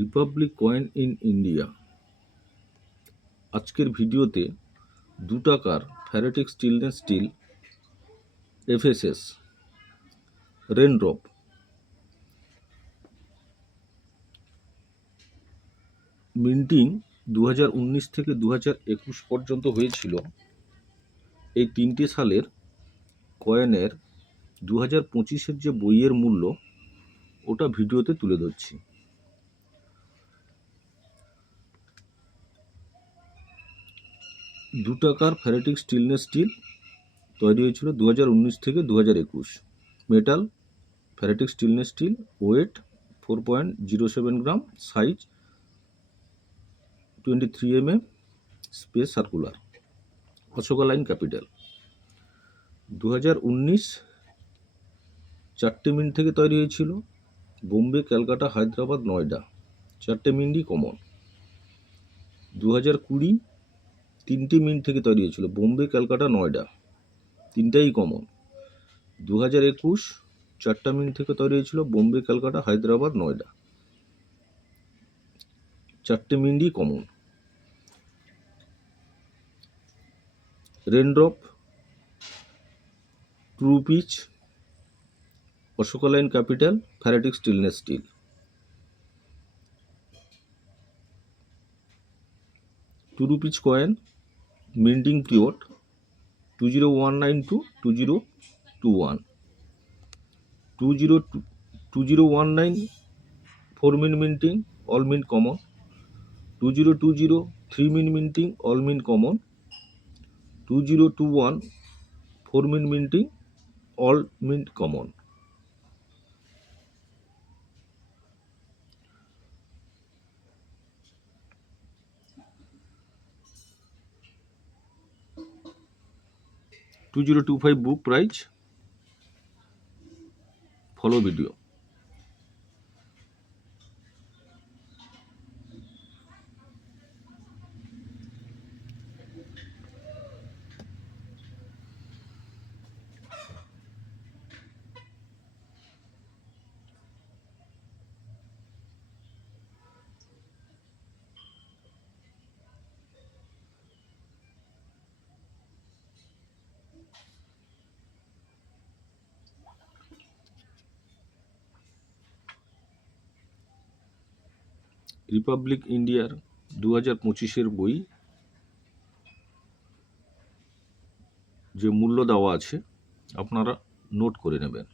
Republic coin in India. আজকের ভিডিওতে 2 টাকার ফ্যারেটিক stainless still FSS raindrop minting 2019 থেকে 2021 পর্যন্ত হয়েছিল। এই 3টে সালের কয়েনের 2025-এর যে বইয়ের মূল্য ওটা ভিডিওতে তুলে ধরছি। দু টাকার ফ্যারেটিক স্টেনলেস স্টিল তৈরি হয়েছিল 2019 থেকে 2021। Metal ferritic stainless steel, weight 4.07 gram, size 23 mm, shape circular, Ashoka lion capital. 2019 4টে মিন্ট থেকে তৈরি হয়েছিল। বোম্বে, ক্যালকাটা, হায়দ্রাবাদ, নয়ডা, 4টে মিন্টই কমন। 2020 3টে মিন্ট থেকে তৈরি হয়েছিল। বোম্বে, ক্যালকাটা, নয়ডা, 3টাই কমন। 2021 4টা মিন্ট থেকে তৈরি হয়েছিল। বোম্বে, ক্যালকাটা, হায়দ্রাবাদ, নয়ডা, 4টে মিন্টই কমন। Raindrop, true pitch, Ashoka lion capital, ferritic stainless steel. True pitch coin minting period 2019 to 2021। 2019 4 mint minting, all mint common. 2020 3 mint minting, all mint common. 2021 4 mint minting, all mint common. $2025 বুক প্রাইস। Follow video. রিপাবলিক ইন্ডিয়ার 2025-এর বই যে মূল্য দেওয়া আছে আপনারা নোট করে নেবেন।